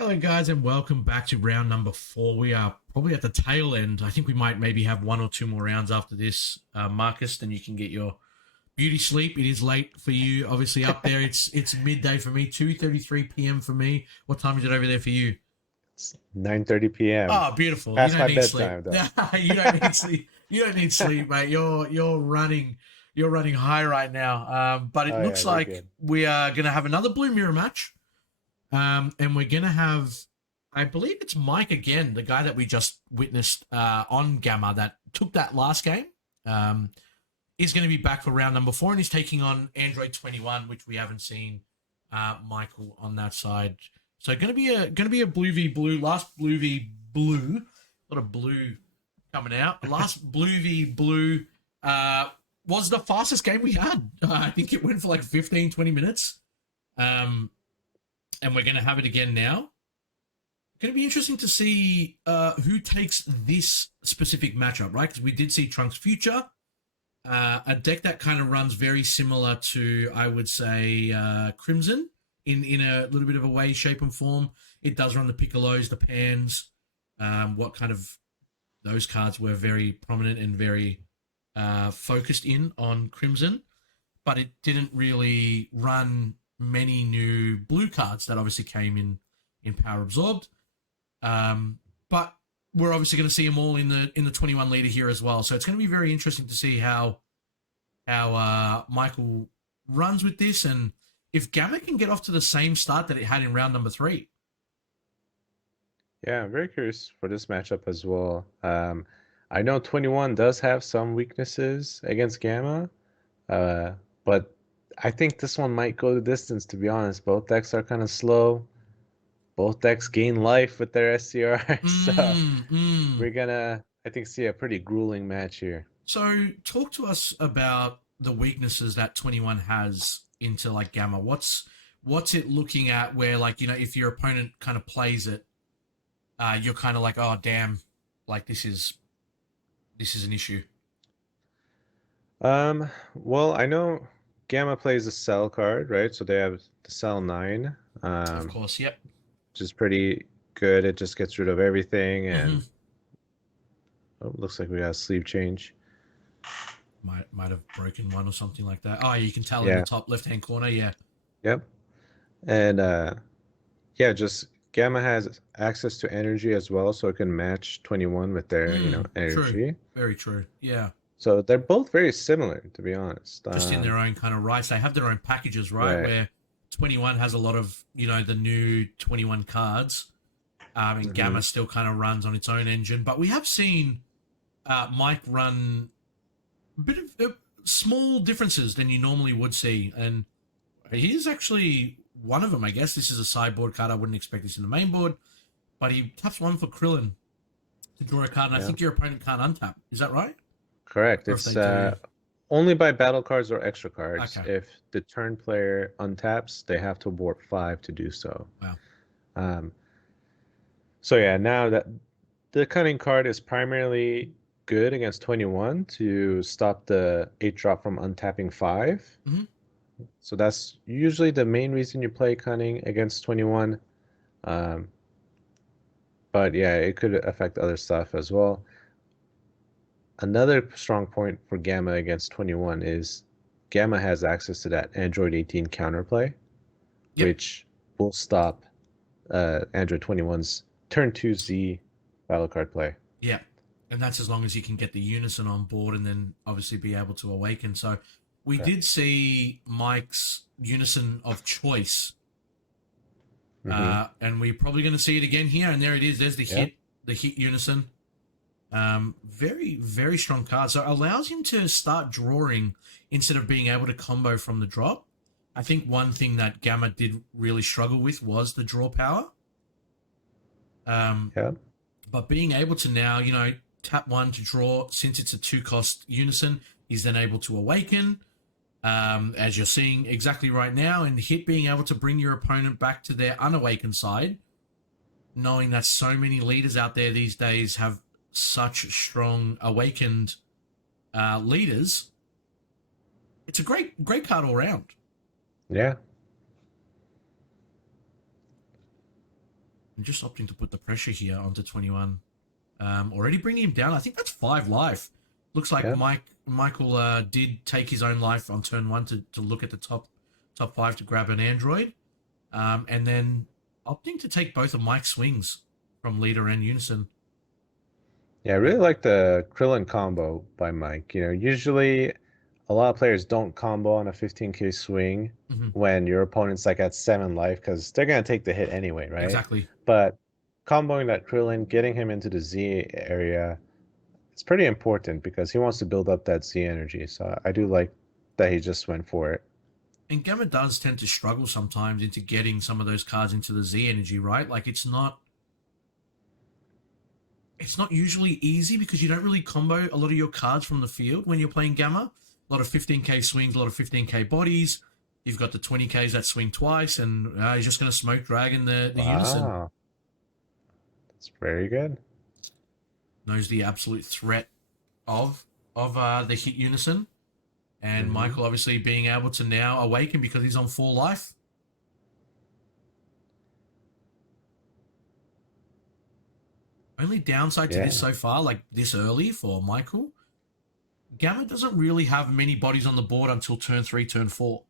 Hello, guys, and welcome back to round number 4. We are probably at the tail end. I think we might maybe have one or two more rounds after this, Marcus. Then you can get your beauty sleep. It is late for you, obviously up there. It's midday for me, 2:33 p.m. for me. What time is it over there for you? It's 9:30 p.m. Oh, beautiful. You Past don't my need sleep. bedtime, though. You don't need sleep. You don't need sleep, mate. You're running high right now. But it Oh yeah, looks we're like good. we are gonna have another blue mirror match. And we're going to have, I believe it's Mike again, the guy that we just witnessed on Gamma that took that last game. Is going to be back for round number 4, and he's taking on Android 21, which we haven't seen Michael on that side. So going to be a blue v blue, last blue v blue, a lot of blue coming out. Last blue v blue was the fastest game we had. I think it went for like 15, 20 minutes. And we're going to have it again now. Going to be interesting to see who takes this specific matchup, right? Because we did see Trunks Future, a deck that kind of runs very similar to, I would say, Crimson in a little bit of a way, shape, and form. It does run the Piccolos, the Pans, what kind of those cards were very prominent and very focused in on Crimson, but it didn't really run many new blue cards that obviously came in Power Absorbed. But we're obviously going to see them all in the 21 leader here as well. So it's going to be very interesting to see how Michael runs with this, and if Gamma can get off to the same start that it had in round number 3. Yeah, I'm very curious for this matchup as well. I know 21 does have some weaknesses against Gamma, but I think this one might go the distance, to be honest. Both decks are kind of slow. Both decks gain life with their SCR, so Mm, mm. we're gonna, I think, see a pretty grueling match here. So talk to us about the weaknesses that 21 has into like Gamma. What's it looking at where, like, if your opponent kind of plays it, you're kind of like, oh damn, like this is an issue. Well, I know Gamma plays a Cell card, right? So they have the Cell 9, Of course, yep. which is pretty good. It just gets rid of everything, Mm-hmm. and oh, looks like we got a sleeve change. Might have broken one or something like that. Oh, you can tell in the Yeah, top left hand corner. Yeah. yep. And yeah, just Gamma has access to energy as well, so it can match 21 with their, True. energy. Very true. Yeah. So they're both very similar, to be honest. Just in their own kind of rights. They have their own packages, right? Right. Where 21 has a lot of, the new 21 cards. And Hmm. Gamma still kind of runs on its own engine. But we have seen Mike run a bit of small differences than you normally would see. And he's actually one of them, I guess. This is a sideboard card. I wouldn't expect this in the main board. But he taps one for Krillin to draw a card. And I Yeah, think your opponent can't untap. Is that right? correct. Or if It's they do. only by battle cards or extra cards. Okay. If the turn player untaps, they have to warp 5 to do so. Wow. Um, so yeah, now that the cunning card is primarily good against 21 to stop the 8 drop from untapping 5. Hmm. So that's usually the main reason you play cunning against 21. Um, but yeah, it could affect other stuff as well. Another strong point for Gamma against 21 is Gamma has access to that Android 18 counterplay, Yep. which will stop Android 21's turn 2 Z battle card play. Yeah. And that's as long as you can get the unison on board and then obviously be able to awaken. So we Okay. did see Mike's unison of choice. Hmm. And we're probably going to see it again here. And there it is. There's Yeah. the hit unison. Very, very strong card. So it allows him to start drawing instead of being able to combo from the drop. I think one thing that Gamma did really struggle with was the draw power. Um, Yeah. but being able to now, tap one to draw, since it's a 2-cost unison, he's then able to awaken, as you're seeing exactly right now, and hit being able to bring your opponent back to their unawakened side, knowing that so many leaders out there these days have such strong awakened leaders. It's a great card all round. Yeah. And just opting to put the pressure here onto 21. Already bringing him down. I think that's 5 life. Looks like Yeah. Michael did take his own life on turn 1 to look at the top 5 to grab an android. And then opting to take both of Mike's swings from leader and unison. Yeah, I really like the Krillin combo by Mike. Usually a lot of players don't combo on a 15k swing when your opponent's like at 7 life because they're gonna take the hit anyway, right? Exactly. But comboing that Krillin, getting him into the Z area, it's pretty important because he wants to build up that Z energy. So I do like that he just went for it. And Gamma does tend to struggle sometimes into getting some of those cards into the Z energy, right? Like it's not usually easy because you don't really combo a lot of your cards from the field when you're playing Gamma. A lot of 15k swings, a lot of 15k bodies. You've got the 20ks that swing twice, and he's just going to smoke dragon the unison. Wow. That's very good. Knows the absolute threat of the hit unison. And Michael obviously being able to now awaken because he's on 4 life. Only downside to this so far, like this early for Michael, Gamma doesn't really have many bodies on the board until turn 3, turn 4.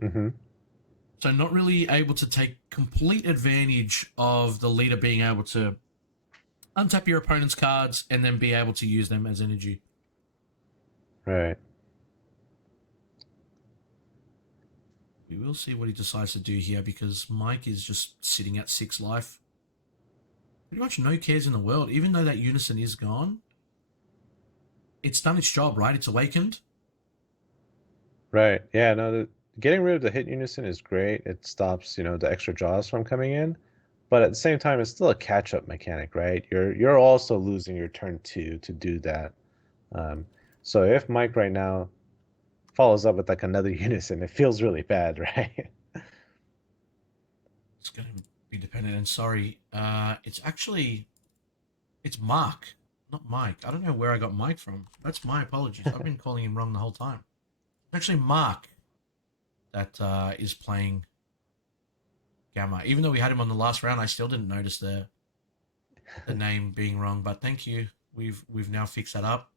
So not really able to take complete advantage of the leader being able to untap your opponent's cards and then be able to use them as energy. Right. We will see what he decides to do here because Mike is just sitting at 6 life. Pretty much no cares in the world. Even though that unison is gone, it's done its job, right? It's awakened. Right. Yeah, no, getting rid of the hit unison is great. It stops, the extra draws from coming in. But at the same time, it's still a catch-up mechanic, right? You're also losing your turn 2 to do that. So if Mike right now follows up with like another unison, it feels really bad, right? It's going to be dependent. And sorry, it's Mark, not Mike. I don't know where I got Mike from. That's my apologies. I've been calling him wrong the whole time. It's actually Mark that is playing Gamma. Even though we had him on the last round, I still didn't notice the name being wrong. But thank you. We've now fixed that up.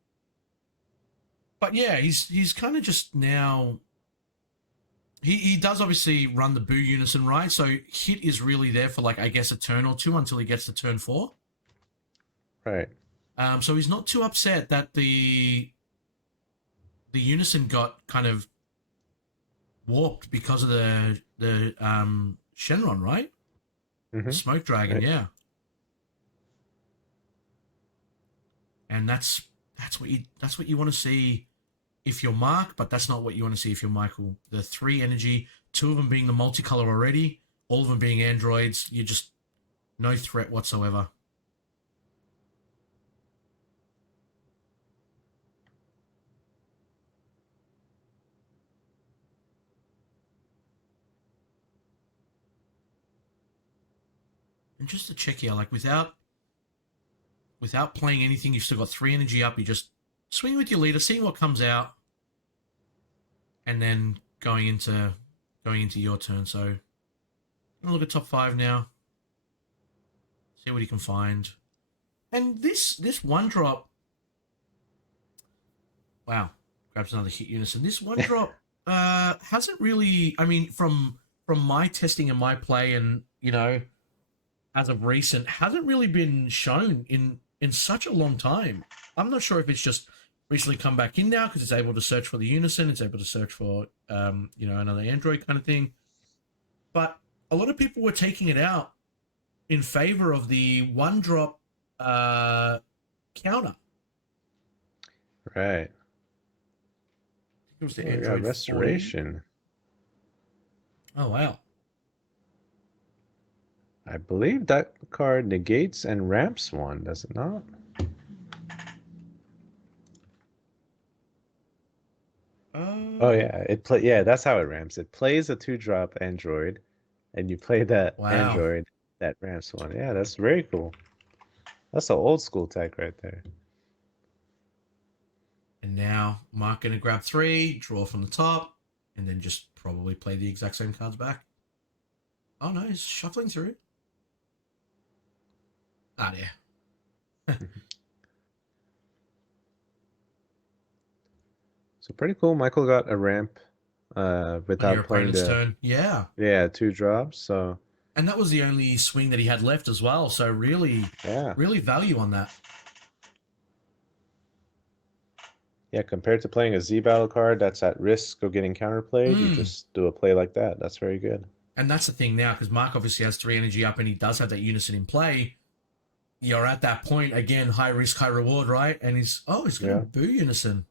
But yeah, he's kind of just now. He does obviously run the Boo unison, right? So hit is really there for like I guess a turn or two until he gets to turn 4. Right. So he's not too upset that the unison got kind of warped because of the Shenron, right? Smoke dragon, right. Yeah. And that's what you want to see if you're Mark, but that's not what you want to see if you're Michael. The 3 energy, 2 of them being the multicolor already, all of them being androids, you're just no threat whatsoever. And just to check here, like without playing anything, you've still got 3 energy up. You just swing with your leader, seeing what comes out, and then going into your turn. So I'm gonna look at top 5 now. See what he can find. And this 1-drop. Wow, grabs another hit unison. This 1-drop hasn't really. I mean, from my testing and my play, and as of recent, hasn't really been shown in such a long time. I'm not sure if it's just recently come back in now because it's able to search for the unison, it's able to search for another android kind of thing. But a lot of people were taking it out in favor of the 1-drop counter. Right. It was the android restoration. 40. Oh wow. I believe that card negates and ramps one, does it not? Oh yeah, yeah, that's how it ramps. It plays a 2-drop android, and you play that android that ramps one. Yeah, that's very cool. That's an old school tech right there. And now Mark gonna grab 3, draw from the top, and then just probably play the exact same cards back. Oh no, he's shuffling through. Ah, yeah. So pretty cool. Michael got a ramp On your without playing opponent's the turn. Yeah. 2 drops. So And that was the only swing that he had left as well. So really, yeah. really value on that. Yeah, compared to playing a Z battle card that's at risk of getting counterplayed, you Mm. just do a play like that. That's very good. And that's the thing now, because Mark obviously has 3 energy up and he does have that unison in play. You're at that point, again, high risk, high reward, right? And he's going to Yeah. boo unison.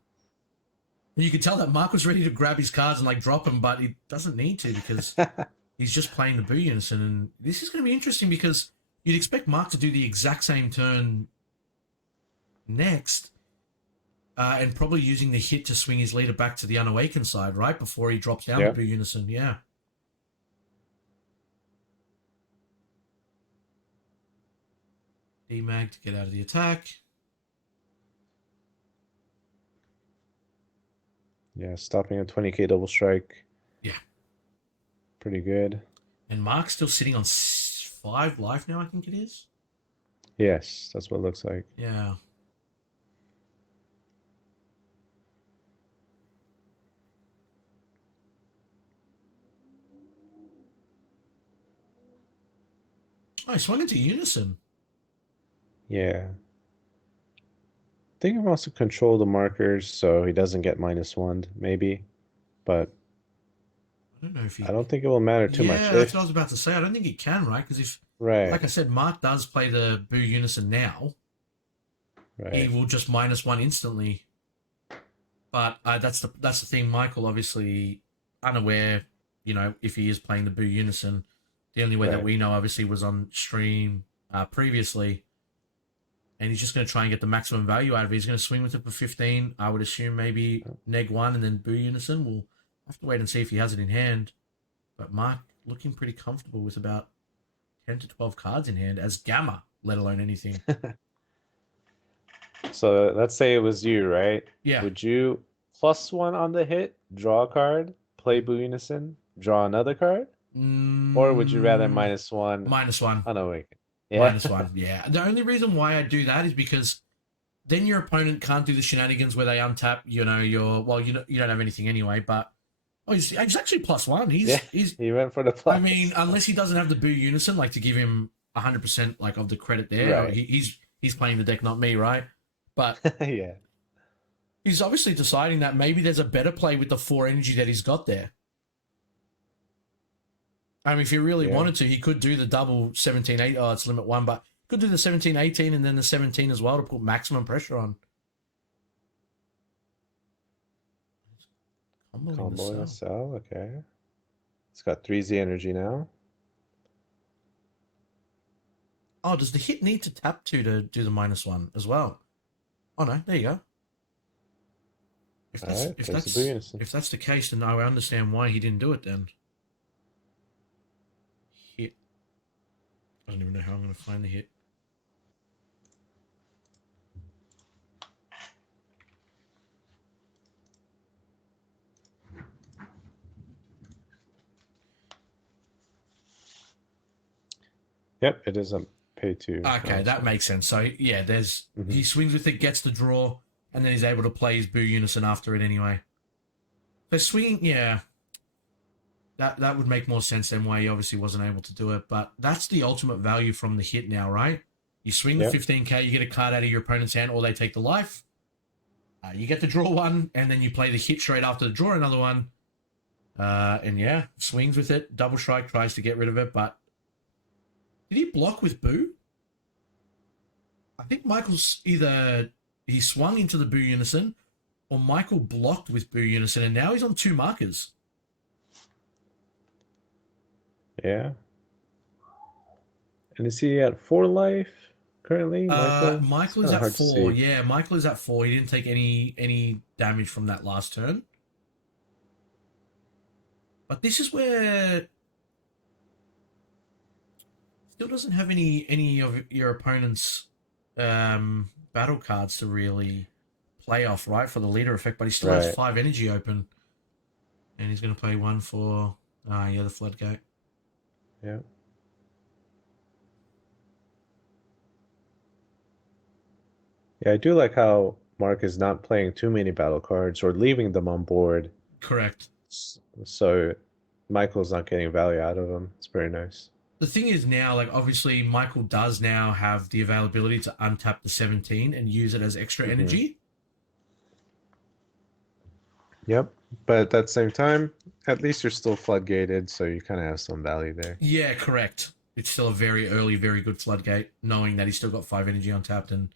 And you could tell that Mark was ready to grab his cards and like drop them, but he doesn't need to because he's just playing the boo unison. And this is going to be interesting because you'd expect Mark to do the exact same turn next. And probably using the hit to swing his leader back to the unawakened side, right? Before he drops down the boo unison, yeah. D-mag to get out of the attack. Yeah, stopping a 20k double strike. Yeah. Pretty good. And Mark's still sitting on 5 life now, I think it is. Yes, that's what it looks like. Yeah. Oh, he swung into unison. Yeah. I think he wants to control the markers so he doesn't get -1, maybe. But I don't know if he... I don't think it will matter too much. Yeah, that's what I was about to say. I don't think it can, right? Because if, like I said, Mark does play the boo unison now, he will just -1 instantly. But that's the thing. Michael obviously unaware, you know, if he is playing the boo unison. The only way that we know, obviously, was on stream previously. And he's just going to try and get the maximum value out of it. He's going to swing with it for 15. I would assume maybe -1 and then boo unison. We'll have to wait and see if he has it in hand. But Mark looking pretty comfortable with about 10 to 12 cards in hand as Gamma, let alone anything. So let's say it was you, right? Yeah. Would you +1 on the hit, draw a card, play boo unison, draw another card? Or would you rather -1? -1. Unawakened. Yeah. -1, yeah. The only reason why I do that is because then your opponent can't do the shenanigans where they untap, you know, you don't have anything anyway, but he's actually +1. He went for the plus. I mean, unless he doesn't have the boo unison, like to give him 100% like of the credit there. Right. He's playing the deck, not me, right? But yeah. He's obviously deciding that maybe there's a better play with the 4 energy that he's got there. I mean, if he really wanted to, he could do the double 17-8. Oh, it's limit 1, but could do the 17-18 and then the 17 as well to put maximum pressure on. Combo in the cell, okay. It's got 3Z energy now. Oh, does the hit need to tap 2 to do the -1 as well? Oh, no, there you go. If that's the case, then I understand why he didn't do it then. Hit. I don't even know how I'm going to find the hit. Yep, it is a pay 2. Okay, that makes sense. So, yeah, there's he swings with it, gets the draw, and then he's able to play his boo unison after it anyway. So swinging, yeah, that would make more sense than why he obviously wasn't able to do it. But that's the ultimate value from the hit now, right? You swing the 15k, you get a card out of your opponent's hand, or they take the life. You get to draw one, and then you play the hit straight after the draw another one. And yeah, swings with it. Double strike, tries to get rid of it, but did he block with boo? I think Michael's either he swung into the boo unison, or Michael blocked with boo unison, and now he's on 2 markers. Yeah. And is he at 4 life currently? Michael is at 4. Yeah, Michael is at 4. He didn't take any damage from that last turn. But this is where still doesn't have any of your opponent's battle cards to really play off, right, for the leader effect, but he still has 5 energy open. And he's going to play 1 for the floodgate. Yeah. Yeah, I do like how Mark is not playing too many battle cards or leaving them on board, Correct. so Michael's not getting value out of them. It's very nice. The thing is now, like obviously Michael does now have the availability to untap the 17 and use it as extra Hmm. energy. Yep. But at that same time, at least you're still floodgated, so you kind of have some value there. Yeah, correct. It's still a very early, very good floodgate, knowing that he's still got 5 energy untapped and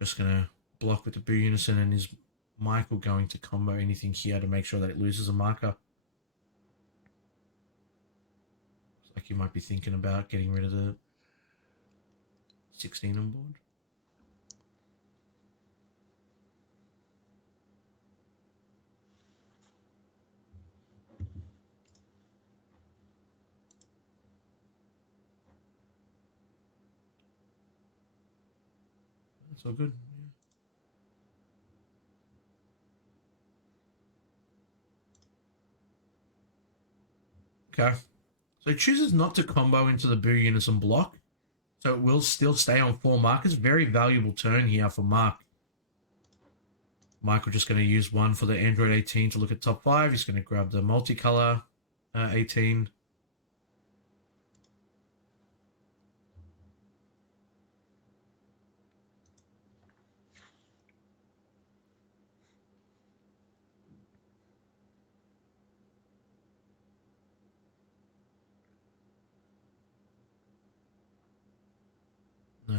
just gonna block with the Boo Unison. And is Michael going to combo anything here to make sure that it loses a marker? Looks like you might be thinking about getting rid of the 16 on board. That's all good. Yeah. Okay. So he chooses not to combo into the Boo Unison block. So it will still stay on 4 markers. Very valuable turn here for Mark. Michael just going to use one for the Android 18 to look at top 5. He's going to grab the multicolor 18.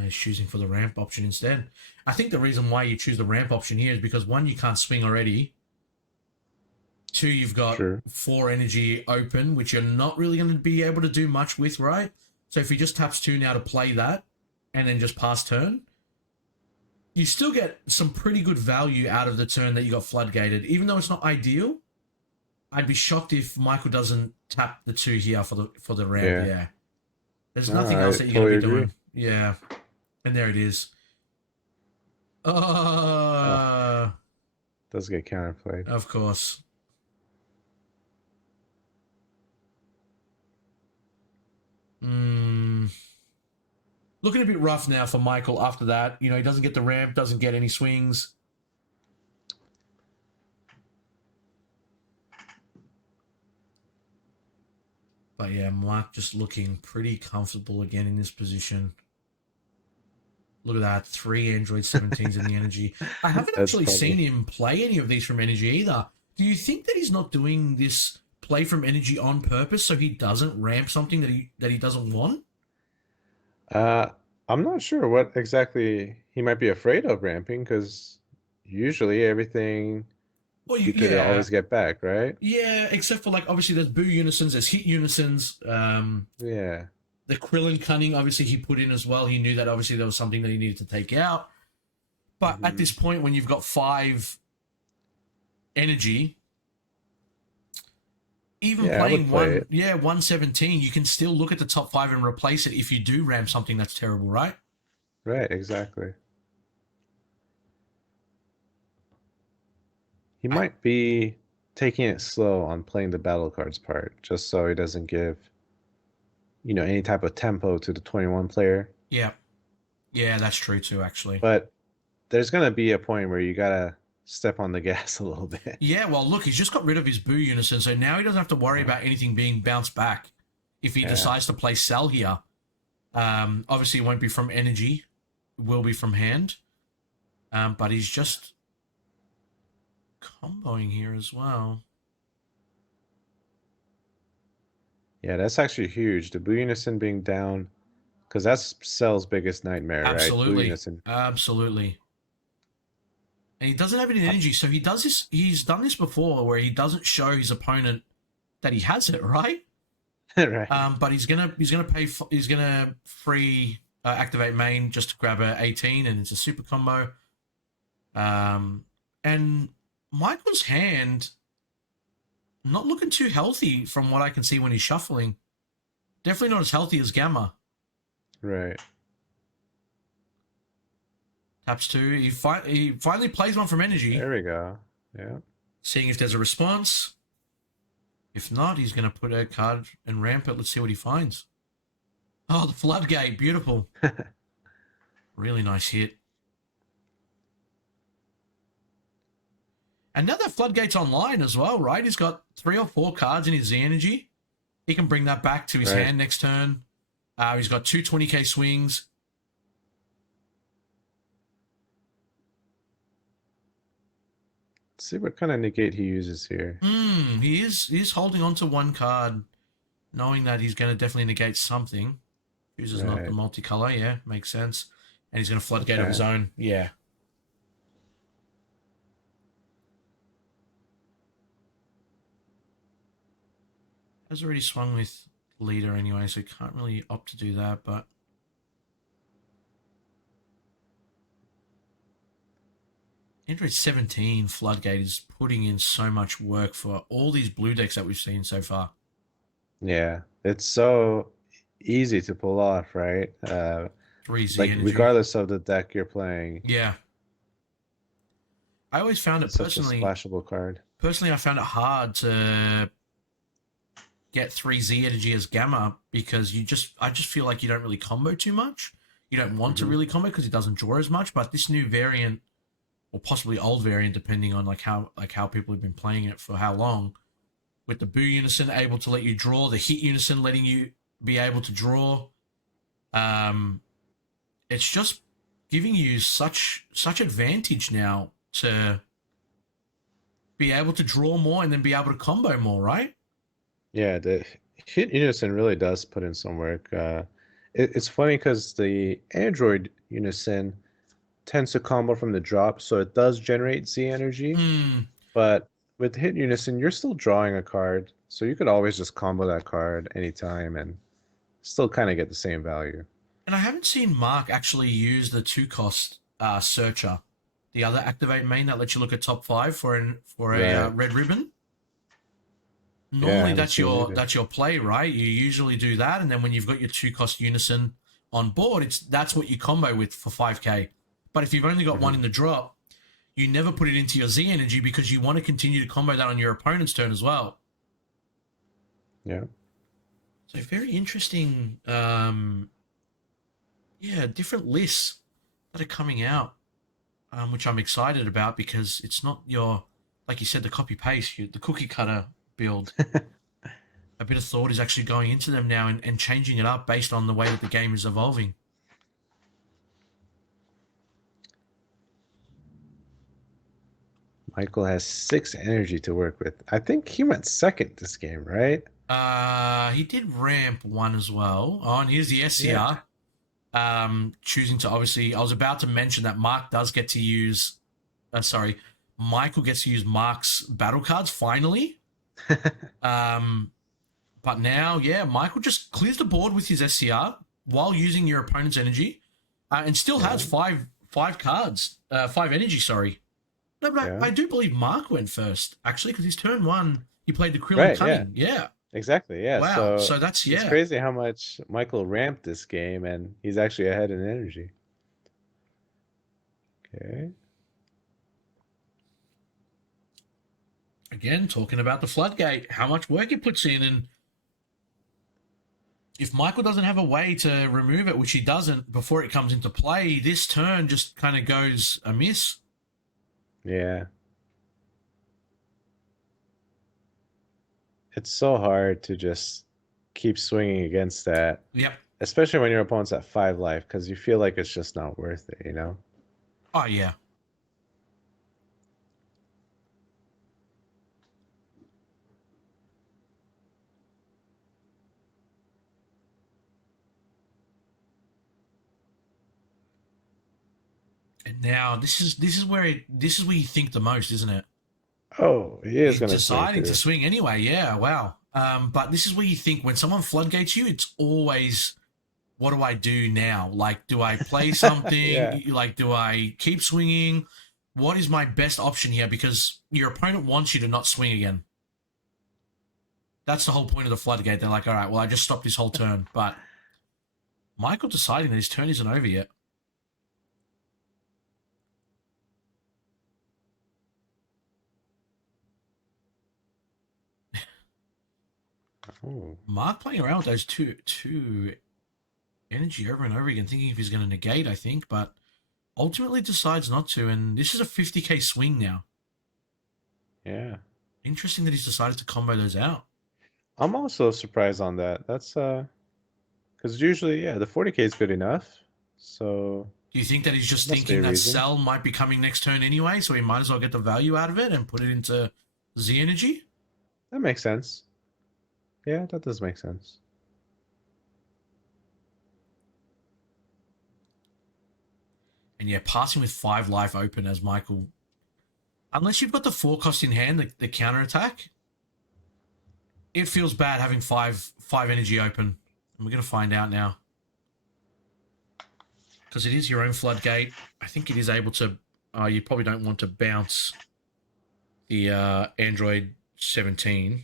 He's choosing for the ramp option instead. I think the reason why you choose the ramp option here is because 1, you can't swing already. 2, you've got Sure. 4 energy open, which you're not really going to be able to do much with, right? So if he just taps 2 now to play that and then just pass turn, you still get some pretty good value out of the turn that you got floodgated. Even though it's not ideal, I'd be shocked if Michael doesn't tap the 2 here for the ramp. Yeah. There's No, nothing I else that you're totally going to be agree. doing. Yeah. And there it is. Does get counterplayed. Of course. Looking a bit rough now for Michael after that. You know, he doesn't get the ramp, doesn't get any swings. But yeah, Mark just looking pretty comfortable again in this position. Look at that. 3 Android 17s in the energy. I haven't That's actually funny. seen him play any of these from energy either. Do you think that he's not doing this play from energy on purpose so he doesn't ramp something that he doesn't want? Uh, I'm not sure what exactly he might be afraid of ramping, because usually everything Well, you could yeah. always get back, right? Yeah, except for like obviously there's Boo Unisons, there's Hit Unisons, Yeah. the Krillin Cunning obviously he put in as well. He knew that obviously there was something that he needed to take out. But at Hmm. this point when you've got 5 energy, even Yeah, I would playing play it. 117, you can still look at the top 5 and replace it if you do ramp something that's terrible, right? Right, exactly. He I, might be taking it slow on playing the battle cards part, just so he doesn't give, any type of tempo to the 21 player. yeah. Yeah, that's true too, actually. But there's gonna be a point where you gotta step on the gas a little bit. Yeah, well, look, he's just got rid of his Boo Unison, so now he doesn't have to worry about anything being bounced back if he Yeah. decides to play Cell here. Obviously, it won't be from energy, it will be from hand. But he's just comboing here as well. Yeah, that's actually huge. The Blue Unison being down, because that's Cell's biggest nightmare, right? Blue Absolutely. Unison. Absolutely. And he doesn't have any energy, so he does this. He's done this before where he doesn't show his opponent that he has it, right? Right. But he's gonna free activate main just to grab a 18, and it's a super combo. And Michael's hand not looking too healthy from what I can see when he's shuffling. Definitely not as healthy as Gamma. Right. Taps 2. He finally plays one from energy, There we go. Yeah. seeing if there's a response. If not, he's going to put a card and ramp it. Let's see what he finds. Oh, the floodgate. Beautiful. Really nice hit. And now that Floodgate's online as well, right? He's got 3 or 4 cards in his Z energy. He can bring that back to his hand next turn. He's got 2 20k swings. Let's see what kind of negate he uses here. He is holding on to 1 card, knowing that he's going to definitely negate something. Chooses not the multicolor. Yeah, makes sense. And he's going to Floodgate of his own. Yeah. Has already swung with leader anyway, so he can't really opt to do that, but Android 17 Floodgate is putting in so much work for all these blue decks that we've seen so far. Yeah, it's so easy to pull off, right? 3Z like energy. regardless of the deck you're playing. Yeah. I always found it personally. Such a splashable card. Personally, I found it hard to get 3Z energy as Gamma because I just feel like you don't really combo too much. You don't want to really combo because it doesn't draw as much. But this new variant, or possibly old variant, depending on how people have been playing it for how long, with the Boo Unison able to let you draw, the Hit Unison letting you be able to draw, it's just giving you such advantage now to be able to draw more and then be able to combo more, right? Yeah, the Hit Unison really does put in some work. It's funny because the Android Unison tends to combo from the drop, so it does generate Z energy. But with Hit Unison, you're still drawing a card, so you could always just combo that card anytime and still kind of get the same value. And I haven't seen Mark actually use the 2-cost Searcher, the other activate main that lets you look at top 5 for a red ribbon. Normally that's your play, right? You usually do that, and then when you've got your 2-cost Unison on board, that's what you combo with for 5k. But if you've only got one in the drop, you never put it into your Z energy because you want to continue to combo that on your opponent's turn as well. Yeah. So very interesting, different lists that are coming out, which I'm excited about because it's not your, like you said, the copy-paste, the cookie cutter build. A bit of thought is actually going into them now and changing it up based on the way that the game is evolving. Michael has 6 energy to work with. I think he went second this game, right? He did ramp 1 as well. Oh, and here's the SCR. Yeah. Choosing to obviously, I was about to mention that Mark does get to use, Michael gets to use Mark's battle cards finally. But now, Michael just clears the board with his SCR while using your opponent's energy, and still has five cards, 5 energy. Sorry, no, but I do believe Mark went first actually because his turn 1 he played the Krillin Cunning. Yeah, exactly. Yeah. Wow. So that's It's crazy how much Michael ramped this game, and he's actually ahead in energy. Okay. Again, talking about the Floodgate, how much work it puts in, and if Michael doesn't have a way to remove it, which he doesn't before it comes into play, this turn just kind of goes amiss. Yeah. It's so hard to just keep swinging against that. Yep. Especially when your opponent's at 5 life, because you feel like it's just not worth it, you know? Oh, yeah. And now this is where you think the most, isn't it? Oh, he is going to deciding to swing anyway. Yeah, wow. But this is where you think when someone floodgates you, it's always, what do I do now? Like, do I play something? Like, do I keep swinging? What is my best option here? Because your opponent wants you to not swing again. That's the whole point of the floodgate. They're like, all right, well, I just stopped this whole turn. But Michael deciding that his turn isn't over yet. Oh. Mark playing around with those two energy over and over again, thinking if he's going to negate, I think, but ultimately decides not to, and this is a 50k swing now. Yeah. Interesting that he's decided to combo those out. I'm also surprised on that. That's because usually, yeah, the 40k is good enough. So Do you think that he's there just must be a thinking that reason. Cell might be coming next turn anyway, so he might as well get the value out of it and put it into Z energy? That makes sense. Yeah, that does make sense. And yeah, passing with 5 life open as Michael. Unless you've got the 4 cost in hand, the counter attack, it feels bad having five energy open. And we're gonna find out now. Because it is your own floodgate. I think it is able to you probably don't want to bounce the Android 17.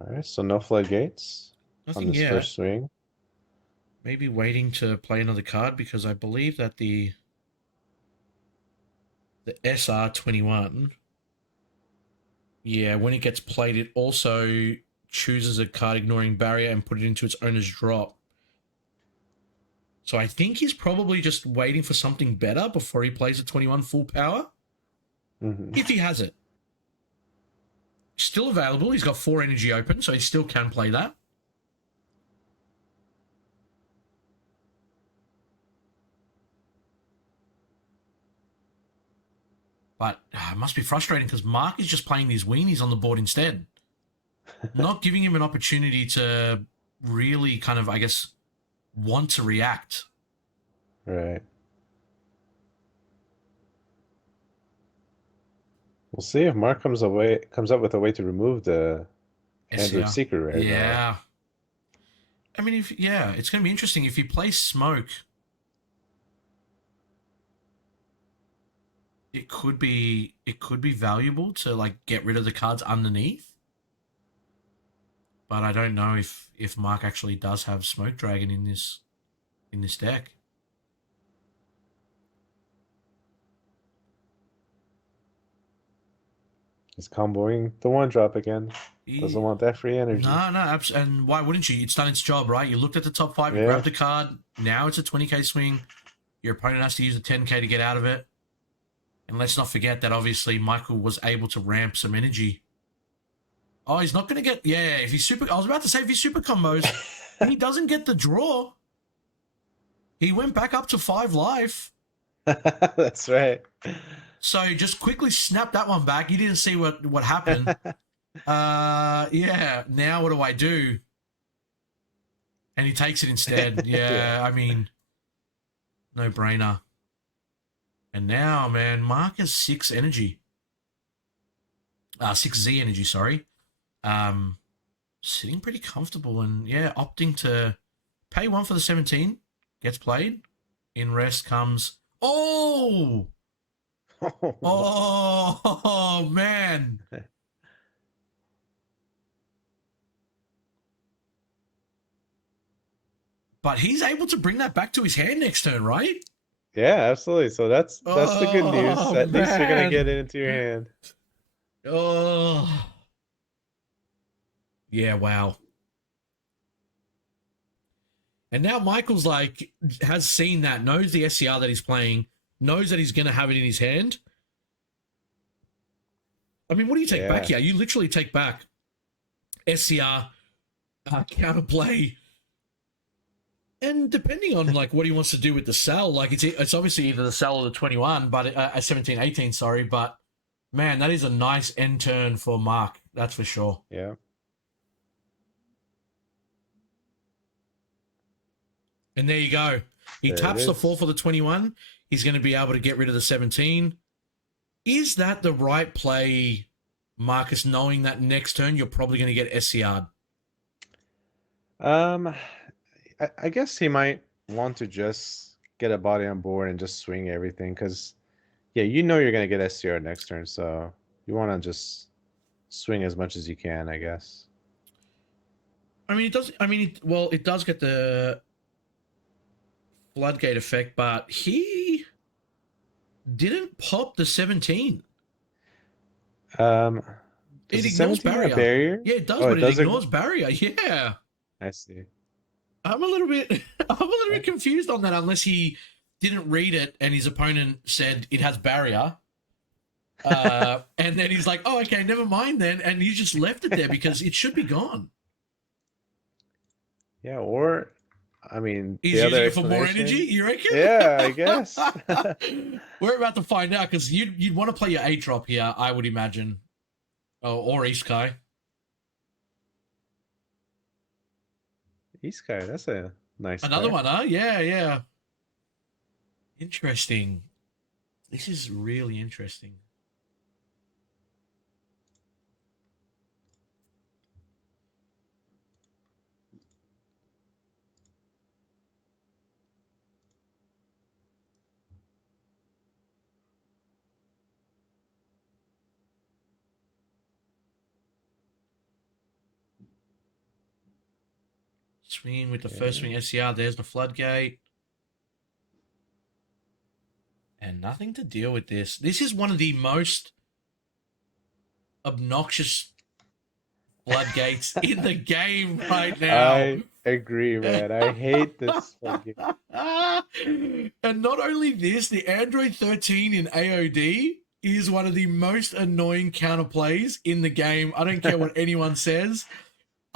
Alright, so no floodgates on Nothing this yet. first swing. Maybe waiting to play another card because I believe that the SR21, yeah, when it gets played, it also chooses a card ignoring barrier and put it into its owner's drop. So I think he's probably just waiting for something better before he plays a 21 full power. If he has it. Still available. He's got 4 energy open, so he still can play that. But it must be frustrating because Mark is just playing these weenies on the board instead. Not giving him an opportunity to really kind of, I guess, want to react. Right. We'll see if Mark comes up with a way to remove the Android SCR. secret right now. Yeah. I mean, it's going to be interesting if he plays Smoke. It could be valuable to like get rid of the cards underneath. But I don't know if Mark actually does have Smoke Dragon in this deck. He's comboing the 1-drop again. Doesn't want that free energy. No, and why wouldn't you? It's done its job, right? You looked at the top 5, you Yeah. grabbed the card. Now it's a 20k swing. Your opponent has to use a 10k to get out of it. And let's not forget that obviously Michael was able to ramp some energy. Oh, he's not going to get... Yeah, if he's super... I was about to say if he's super combos, he doesn't get the draw. He went back up to 5 life. That's right. So just quickly snap that one back. You didn't see what happened. Yeah, now what do I do? And he takes it instead. Yeah, I mean, no brainer. And now, man, Mark has 6 energy. 6Z energy, sorry. Sitting pretty comfortable and, yeah, opting to pay 1 for the 17. Gets played. In rest comes... Oh! Oh, man. But he's able to bring that back to his hand next turn, right? Yeah, absolutely. So that's the good news. Oh, At least you're gonna man. get it into your hand. Oh. Yeah, wow. And now Michael's like, has seen that, knows the SCR that he's playing, knows that he's going to have it in his hand. I mean, what do you take back here? You literally take back SCR, counterplay, and depending on like what he wants to do with the cell, like it's obviously either the cell or the 21, but 17, 18, sorry. But man, that is a nice end turn for Mark. That's for sure. Yeah. And there you go. He taps the 4 for the 21. He's going to be able to get rid of the 17. Is that the right play, Marcus, knowing that next turn you're probably going to get SCR'd? I guess he might want to just get a body on board and just swing everything because, yeah, you know you're going to get SCR next turn, so you want to just swing as much as you can, I guess. I mean, it does. I mean, it does get the floodgate effect, but he didn't pop the 17. It ignores barrier. Yeah, it does, but it ignores barrier. Yeah. I see. I'm a little bit confused on that unless he didn't read it and his opponent said it has barrier. And then he's like, "Oh, okay, never mind then," and you just left it there because it should be gone. Yeah, or I mean, He's the other using it for more energy. explanation. You reckon? Yeah, I guess. We're about to find out because you'd want to play your A drop here, I would imagine, or East Kai. East Sky, that's a nice Another card. one, huh? Yeah, yeah. Interesting. This is really interesting. Swinging with the first Okay. swing SCR. There's the floodgate. And nothing to deal with this. This is one of the most obnoxious floodgates in the game right now. I agree, man. I hate this fucking. And not only this, the Android 13 in AOD is one of the most annoying counterplays in the game. I don't care what anyone says.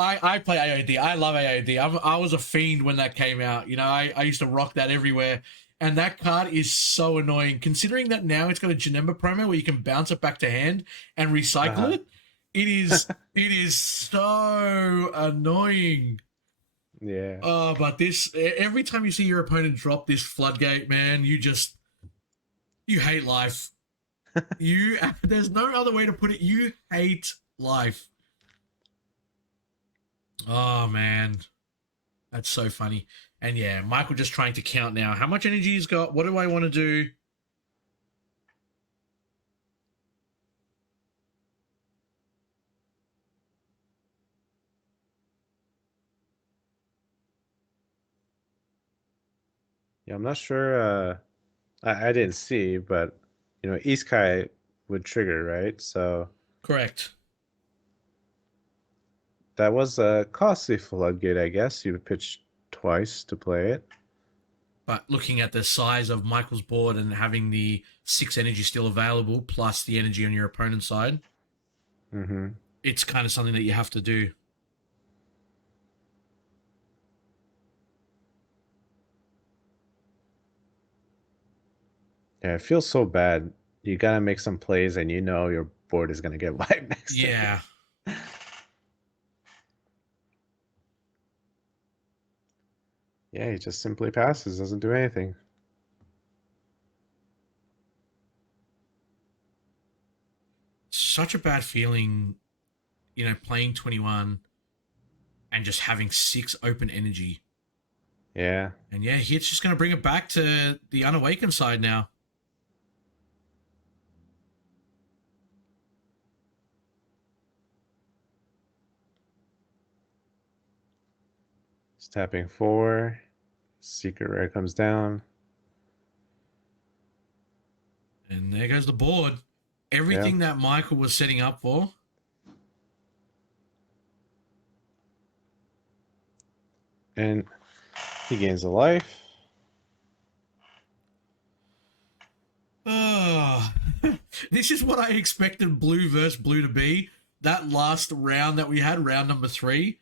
I play AOD. I love AOD. I was a fiend when that came out. You know, I used to rock that everywhere. And that card is so annoying. Considering that now it's got a Janemba promo where you can bounce it back to hand and recycle it. It is so annoying. Yeah. But this every time you see your opponent drop this floodgate, man, you hate life. There's no other way to put it. You hate life. Oh man, that's so funny. And yeah, Michael just trying to count now. How much energy he's got? What do I want to do? Yeah, I'm not sure. I didn't see, but you know, Iskai would trigger, right? So Correct. that was a costly floodgate, I guess. You would pitch twice to play it. But looking at the size of Michael's board and having the 6 energy still available, plus the energy on your opponent's side, Mm-hmm. it's kind of something that you have to do. Yeah, it feels so bad. You gotta make some plays, and you know your board is gonna get wiped next turn. Yeah. Yeah, he just simply passes, doesn't do anything. Such a bad feeling, playing 21 and just having 6 open energy. Yeah. And yeah, he's just going to bring it back to the unawakened side now. He's tapping 4. Secret Rare comes down. And there goes the board. Yeah. Everything that Michael was setting up for. And he gains a life. Oh, this is what I expected blue versus blue to be. That last round that we had, round number 3,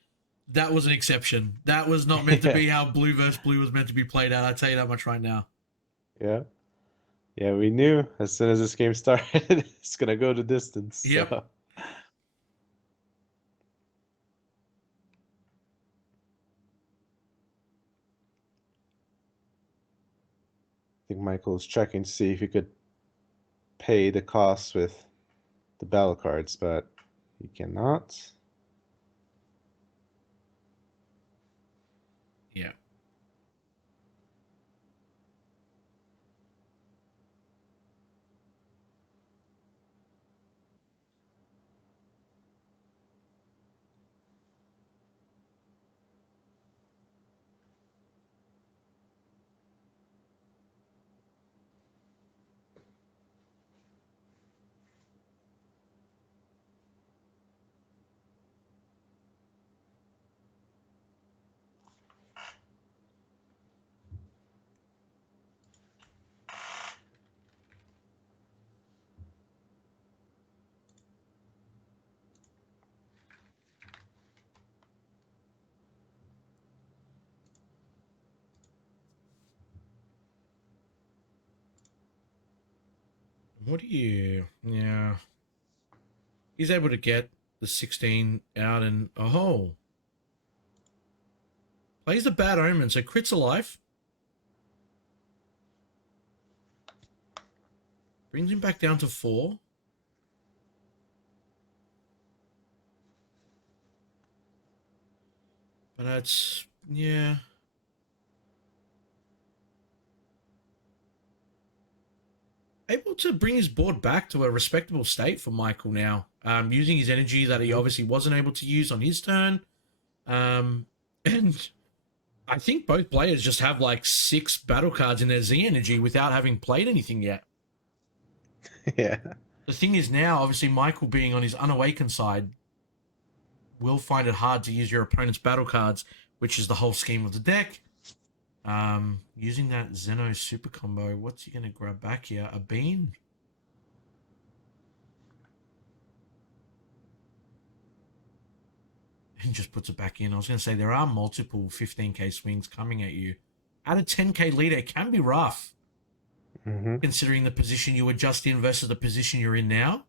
that was an exception. That was not meant to be how blue versus blue was meant to be played out. I tell you that much right now. Yeah. Yeah, we knew as soon as this game started, it's gonna go the distance. Yep. So. I think Michael's checking to see if he could pay the costs with the battle cards, but he cannot. Yeah. What do you... Yeah. He's able to get the 16 out and... Oh. Plays the Bad Omen, so crits alive. Brings him back down to 4. But that's... Yeah. Able to bring his board back to a respectable state for Michael now. Using his energy that he obviously wasn't able to use on his turn. And I think both players just have like 6 battle cards in their Z energy without having played anything yet. Yeah. The thing is now, obviously, Michael being on his unawakened side will find it hard to use your opponent's battle cards, which is the whole scheme of the deck. Using that Zeno super combo, what's he going to grab back here? A bean? And just puts it back in. I was going to say, there are multiple 15k swings coming at you. At a 10k leader, it can be rough. Considering the position you were just in versus the position you're in now.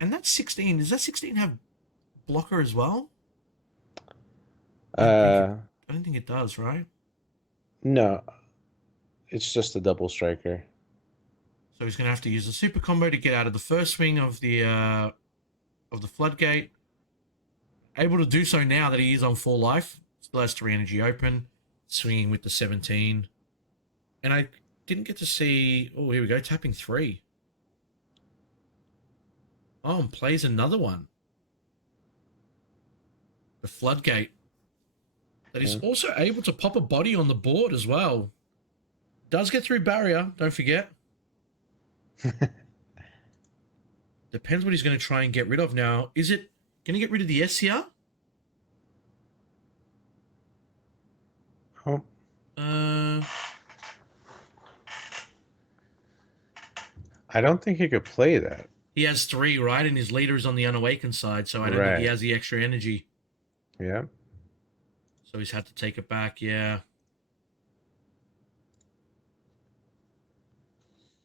And that's 16. Does that 16 have blocker as well? I don't think it does, right? No. It's just a double striker. So he's going to have to use a super combo to get out of the first swing of the floodgate. Able to do so now that he is on 4 life. Still has 3 energy open. Swinging with the 17. And I didn't get to see... Oh, here we go. Tapping 3. Oh, and plays another one. The floodgate. That is also able to pop a body on the board as well. Does get through barrier, don't forget. Depends what he's going to try and get rid of now. Is it going to get rid of the S here? Oh. I don't think he could play that. He has 3, right? And his leader is on the unawakened side, so I don't think he has the extra energy. Yeah. So he's had to take it back, yeah.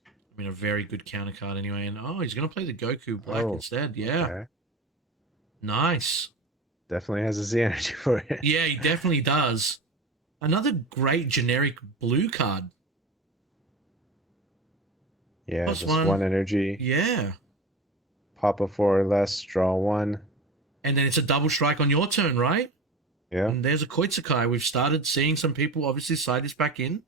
I mean, a very good counter card anyway. And oh, he's going to play the Goku Black instead. Yeah. Okay. Nice. Definitely has a Z energy for it. Yeah, he definitely does. Another great generic blue card. Yeah, just 1 energy. Yeah. Pop a 4 or less, draw 1. And then it's a double strike on your turn, right? Yeah. And there's a Koitsukai. We've started seeing some people obviously side this back in.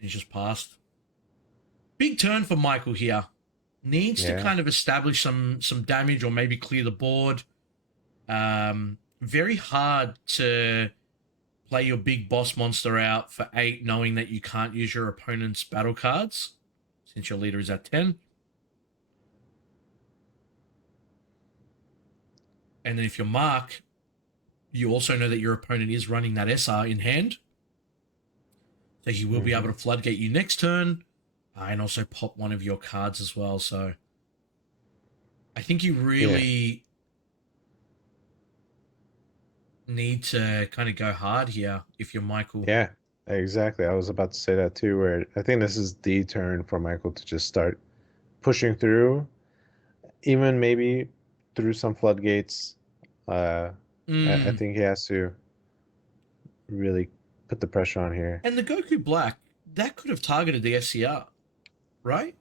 He's just passed. Big turn for Michael here. Needs to kind of establish some damage or maybe clear the board. Very hard to play your big boss monster out for 8 knowing that you can't use your opponent's battle cards since your leader is at 10. And then if you're Mark, you also know that your opponent is running that SR in hand. So he will be able to floodgate you next turn and also pop one of your cards as well. So I think you really need to kind of go hard here if you're Michael. Yeah, exactly. I was about to say that too, where I think this is the turn for Michael to just start pushing through, even maybe through some floodgates. I think he has to really put the pressure on here. And the Goku Black, that could have targeted the SCR, right?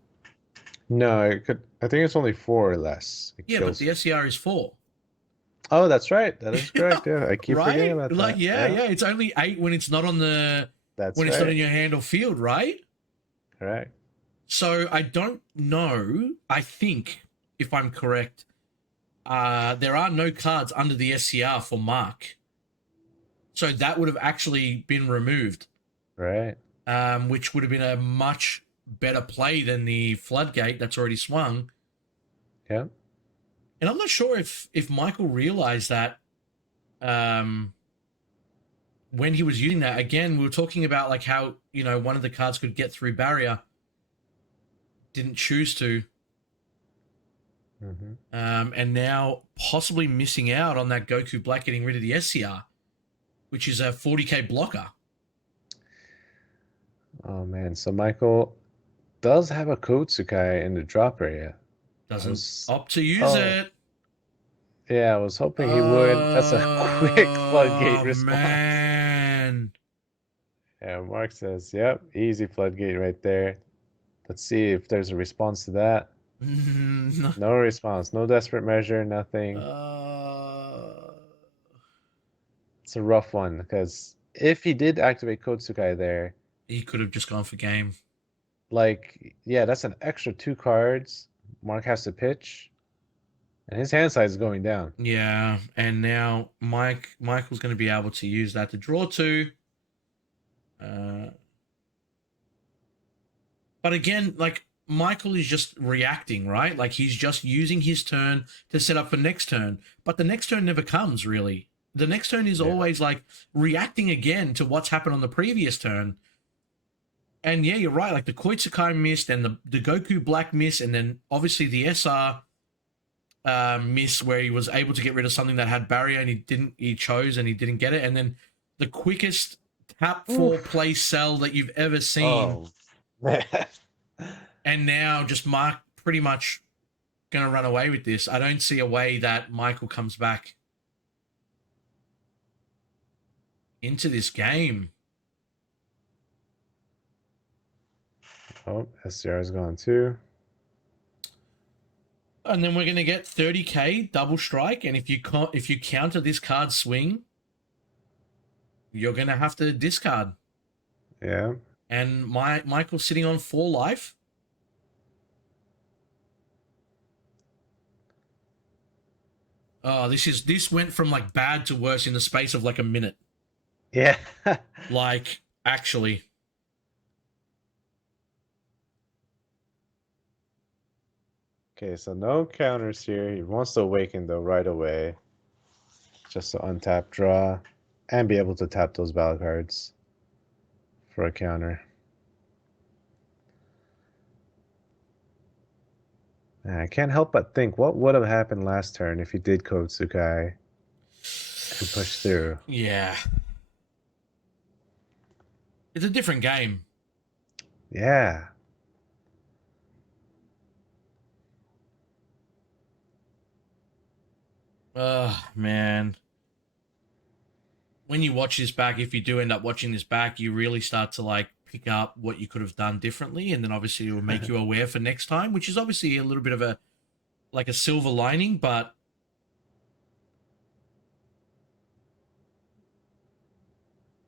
No, it could. I think it's only 4 or less. But the SCR is 4. Oh, that's right. That is correct. Yeah, I keep forgetting about that. Yeah. It's only 8 when it's not on the it's not in your hand or field, right? Right. So I don't know. I think, if I'm correct, there are no cards under the SCR for Mark. So that would have actually been removed. Right. Which would have been a much better play than the floodgate that's already swung. Yeah. And I'm not sure if Michael realized that when he was using that, again, we were talking about like how, you know, one of the cards could get through barrier. Didn't choose to. Mm-hmm. And now possibly missing out on that Goku Black getting rid of the SCR, which is a 40k blocker. Oh man, so Michael does have a Kotsukai in the drop area. Doesn't was opt to use oh it. yeah, I was hoping he would. That's a quick floodgate Oh, response. man. Yeah, Mark says, "Yep, easy floodgate right there." Let's see if there's a response to that. No. No response. No desperate measure. Nothing. It's a rough one because if he did activate Kotsukai there, He could have just gone for game. like, yeah, that's an extra 2 cards. Mark has to pitch, and his hand size is going down. Yeah, and now Michael's going to be able to use that to draw 2. But again, like Michael is just reacting, right? Like he's just using his turn to set up for next turn. But the next turn never comes, really. The next turn is always like reacting again to what's happened on the previous turn. And yeah, you're right. Like the Koitsukai missed and the Goku Black miss, and then obviously the SR miss where he was able to get rid of something that had barrier and he chose and he didn't get it. And then the quickest tap 4 play sell that you've ever seen. Oh, And now just Mark pretty much going to run away with this. I don't see a way that Michael comes back into this game. Oh, SCR is gone too. And then we're going to get 30k double strike. And if you counter this card swing, you're going to have to discard. Yeah. And Michael's sitting on 4 life. Oh, this went from like bad to worse in the space of like a minute. Yeah. Like, actually. Okay, so no counters here. He wants to awaken though right away. Just to untap, draw, and be able to tap those battle cards for a counter. And I can't help but think, what would have happened last turn if he did Kotsukai and push through? Yeah. It's a different game. Yeah. Oh, man. When you watch this back, if you do end up watching this back, you really start to like pick up what you could have done differently, and then obviously it will make you aware for next time, which is obviously a little bit of a like a silver lining, but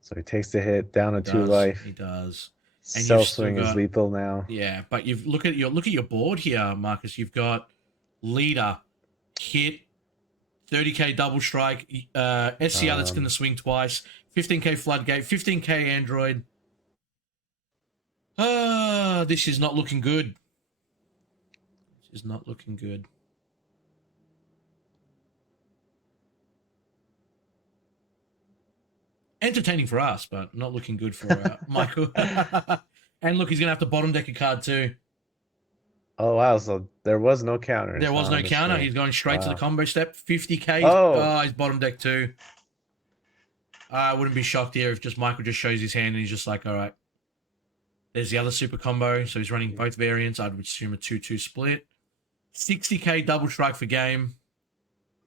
So he takes the hit, down to 2 does life. he does. And Self swing is lethal now. Yeah, but you've look at your board here, Marcus. You've got leader, hit, 30k double strike, SCR that's going to swing twice, 15k floodgate, 15k android. This is not looking good. This is not looking good. Entertaining for us, but not looking good for Michael. And look, he's going to have to bottom deck a card too. Oh, wow. So there was no counter. There was no counter. He's going straight to the combo step. 50k. Oh, He's bottom deck too. I wouldn't be shocked here if just Michael just shows his hand and he's just like, all right. There's the other super combo. So he's running both variants. I'd assume a 2-2 split. 60k double strike for game.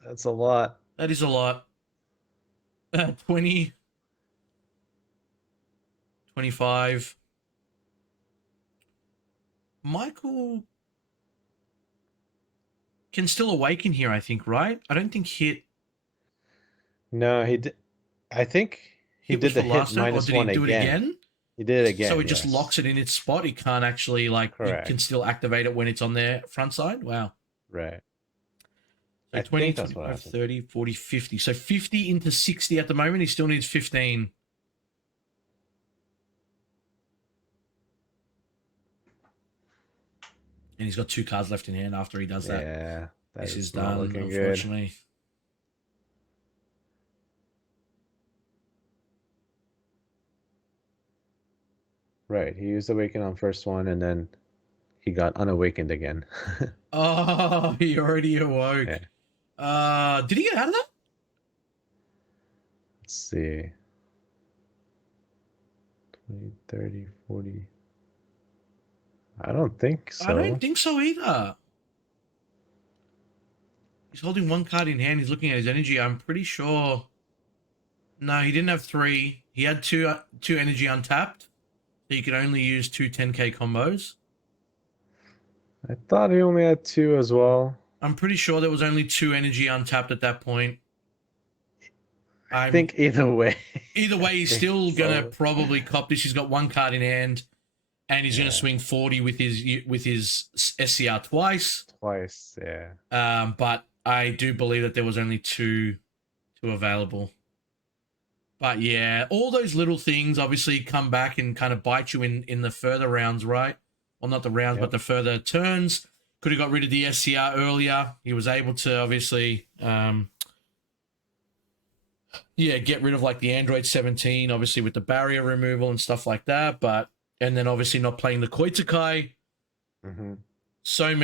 that's a lot. That is a lot. 20. 25. Michael can still awaken here, I think, right? I don't think hit. No, he did. I think he did the hit minus or did he do again. It again? He did it again. So it just locks it in its spot. It can't actually, like, Correct. You can still activate it when it's on their front side. Wow. Right. So I 20, think that's 25, what 30, 40, 50. So 50 into 60 at the moment. He still needs 15. And he's got 2 cards left in hand after he does that. Yeah, this is not done, looking unfortunately. Right. He used Awaken on first one, and then he got unawakened again. Oh, he already awoke. Yeah. Did he get out of that? Let's see. 20, 30, 40. I don't think so. I don't think so either. He's holding one card in hand. He's looking at his energy. I'm pretty sure. No, he didn't have 3. He had two energy untapped. So you could only use 2 10k combos. I thought he only had 2 as well. I'm pretty sure there was only 2 energy untapped at that point. I think either way. Either way, he's still so. gonna probably cop this. He's got 1 card in hand, and he's gonna swing 40 with his SCR twice. Twice, yeah. But I do believe that there was only two available. But yeah, all those little things obviously come back and kind of bite you in the further rounds, right? Well, not the rounds, but the further turns. Could have got rid of the SCR earlier. He was able to obviously, get rid of like the Android 17, obviously with the barrier removal and stuff like that. And then obviously not playing the Koitakai. Mm-hmm. So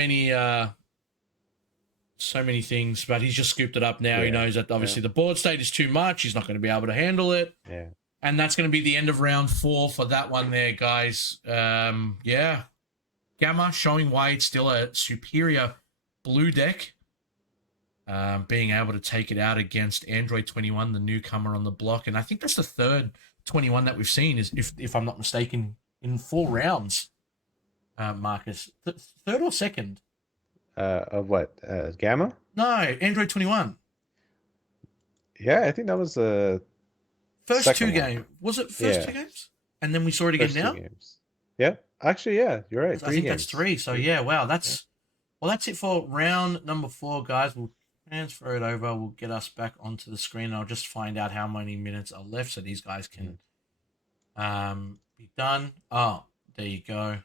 many things, but he's just scooped it up now. He knows that obviously the board state is too much. He's not going to be able to handle it. Yeah. And that's going to be the end of round 4 for that one there, guys. Gamma showing why it's still a superior blue deck. Being able to take it out against Android 21, the newcomer on the block. And I think that's the third 21 that we've seen, is if I'm not mistaken, in 4 rounds, Marcus. Third or second? Of what? Gamma? No, Android 21. Yeah, I think that was the first 2 games. Was it first 2 games? And then we saw it again now? Games. Yeah. Actually, yeah, you're right. 3 I think games. that's 3. So yeah, wow, that's it for round number 4, guys. We'll transfer it over. We'll get us back onto the screen. I'll just find out how many minutes are left so these guys can be done. Oh, there you go.